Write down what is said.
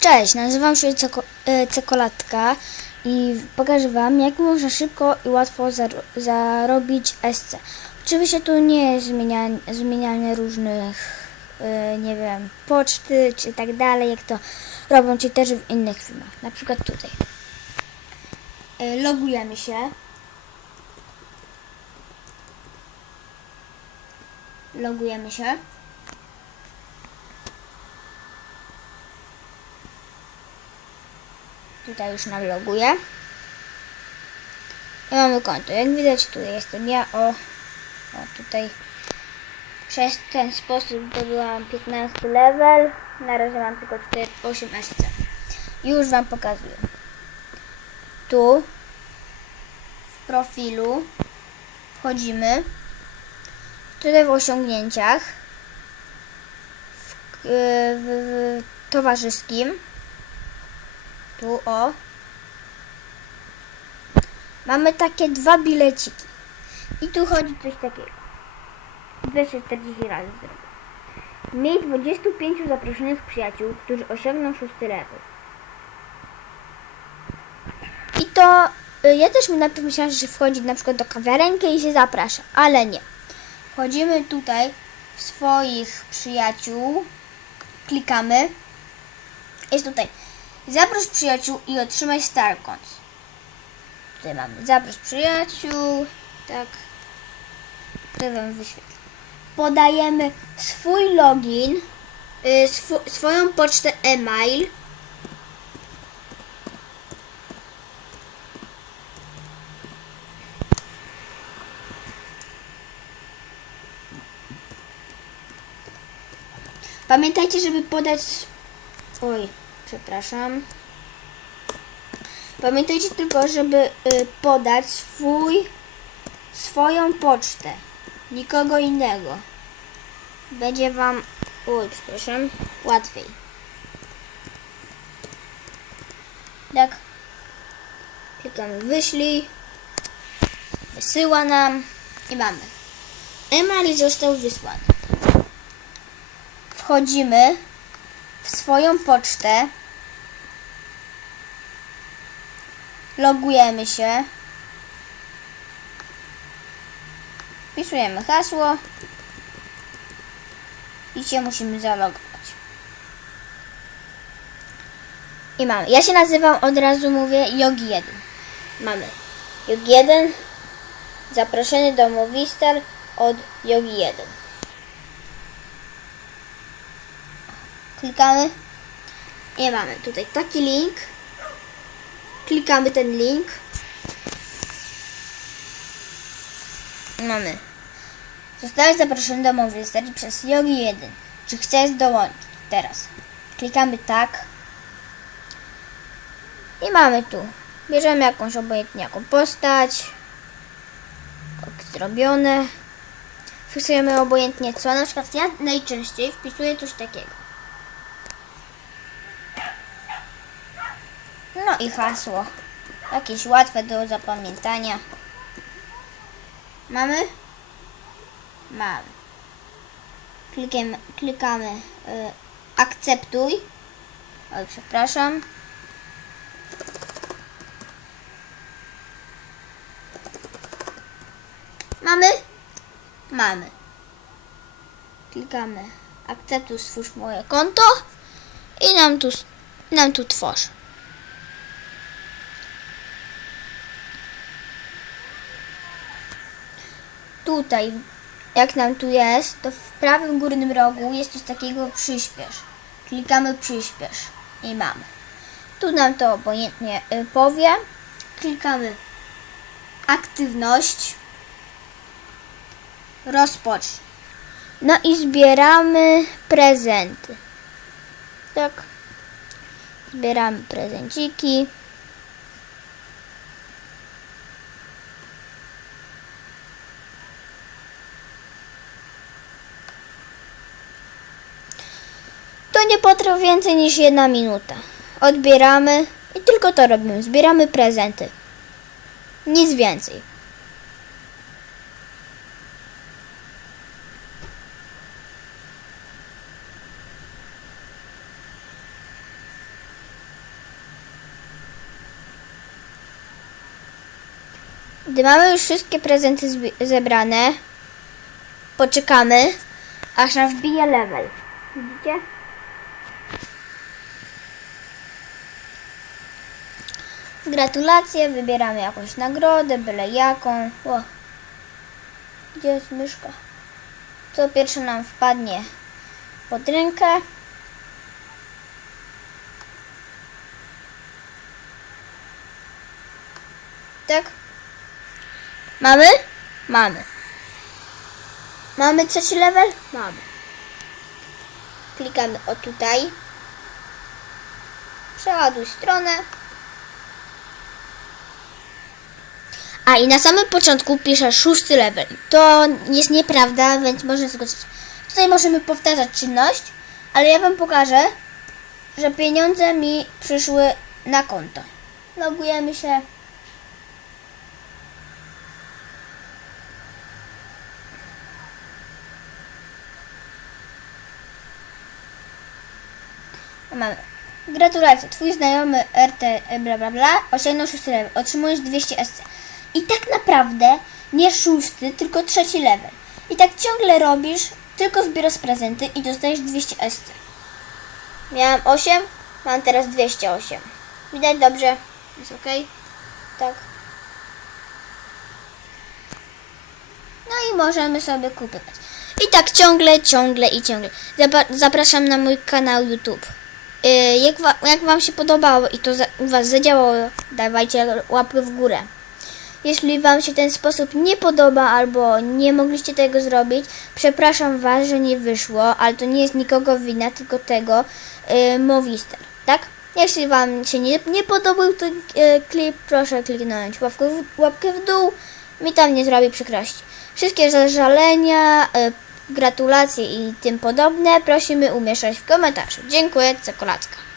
Cześć, nazywam się e, Cekolatka i pokażę Wam, jak można szybko i łatwo zaro- zarobić SC. Oczywiście tu nie jest zmienia- zmienianie różnych, e, nie wiem, poczty czy tak dalej, jak to robią ci też w innych filmach. Na przykład tutaj. E, Logujemy się. Logujemy się. Tutaj już nam loguję. I mamy konto. Jak widać, tu jestem ja. O, o tutaj przez ten sposób zdobyłam 15 level. Na razie mam tylko 4, 8 SC. Już Wam pokazuję. Tu w profilu wchodzimy. Tutaj w osiągnięciach w, w, w towarzyskim tu o. Mamy takie dwa bileciki. I tu chodzi coś takiego. 240 razy zrobię. Miej 25 zaproszonych przyjaciół, którzy osiągną szósty level. I to y, ja też najpierw myślałam, że wchodzi na przykład do kawiarenki i się zaprasza, ale nie. Wchodzimy tutaj w swoich przyjaciół, klikamy. Jest tutaj Zaproś przyjaciół i otrzymaj Starcoins. Tutaj mamy zaproś przyjaciół. Tak. To wam wyświetlę. Podajemy swój login, y, swo, swoją pocztę e-mail. Pamiętajcie, żeby podać. Oj, przepraszam. Pamiętajcie tylko, żeby y, podać swój, swoją pocztę. Nikogo innego. Będzie wam, oj, przepraszam, łatwiej. Tak. Klikamy wyślij. Wysyła nam i mamy. E-mail został wysłany. Wchodzimy w swoją pocztę. Logujemy się. Wpisujemy hasło. I się musimy zalogować. I mamy. Ja się nazywam, od razu mówię, Yogi1. Mamy Yogi1. Zaproszenie do Movistar od Yogi1. Klikamy. I mamy tutaj taki link. Klikamy ten link. Mamy. Zostałeś zaproszony do Movistar przez Yogi 1. Czy chcesz dołączyć? Teraz. Klikamy tak. I mamy tu. Bierzemy jakąś obojętnie jaką postać. Tak zrobione. Wpisujemy obojętnie co. Na przykład ja najczęściej wpisuję coś takiego. No i hasło. Jakieś łatwe do zapamiętania. Mamy? Mamy. Klikiem, klikamy y, akceptuj. Oj, przepraszam. Mamy? Mamy. Klikamy akceptuj stwórz moje konto i nam tu, nam tu tworzy. Tutaj, jak nam tu jest, to w prawym górnym rogu jest coś takiego przyspiesz. Klikamy przyspiesz i mamy. Tu nam to obojętnie y, powie. Klikamy aktywność. Rozpocznij. No i zbieramy prezenty. Tak. Zbieramy prezenciki. nie potrwa więcej niż jedna minuta. Odbieramy i tylko to robimy. Zbieramy prezenty. Nic więcej. Gdy mamy już wszystkie prezenty zebrane, poczekamy, aż nam wbije level. Widzicie? Gratulacje, wybieramy jakąś nagrodę, byle jaką. O. Gdzie jest myszka? Co pierwsze nam wpadnie pod rękę. Tak? Mamy? Mamy. Mamy trzeci level? Mamy. Klikamy o tutaj. Przeładuj stronę. A i na samym początku pisze szósty level. To jest nieprawda, więc można skoczyć. Tutaj możemy powtarzać czynność, ale ja Wam pokażę, że pieniądze mi przyszły na konto. Logujemy się. Mamy. Gratulacje, twój znajomy RT bla bla bla osiągnął szósty level. Otrzymujesz 200 SC. I tak naprawdę nie szósty, tylko trzeci level. I tak ciągle robisz, tylko zbierasz prezenty i dostajesz 200 SC. Miałam 8, mam teraz 208. Widać dobrze? Jest ok? Tak. No i możemy sobie kupować. I tak ciągle, ciągle i ciągle. Zapraszam na mój kanał YouTube. Yy, Jak, jak Wam się podobało i to za- u Was zadziałało, dawajcie łapkę w górę. Jeśli Wam się ten sposób nie podoba albo nie mogliście tego zrobić, przepraszam Was, że nie wyszło, ale to nie jest nikogo wina, tylko tego yy, Movistar, tak? Jeśli Wam się nie, nie podobał ten yy, klip, proszę kliknąć łapkę w, łapkę w dół, mi tam nie zrobi przykrości. Wszystkie zażalenia, yy, gratulacje i tym podobne prosimy umieszczać w komentarzu. Dziękuję, czekoladka.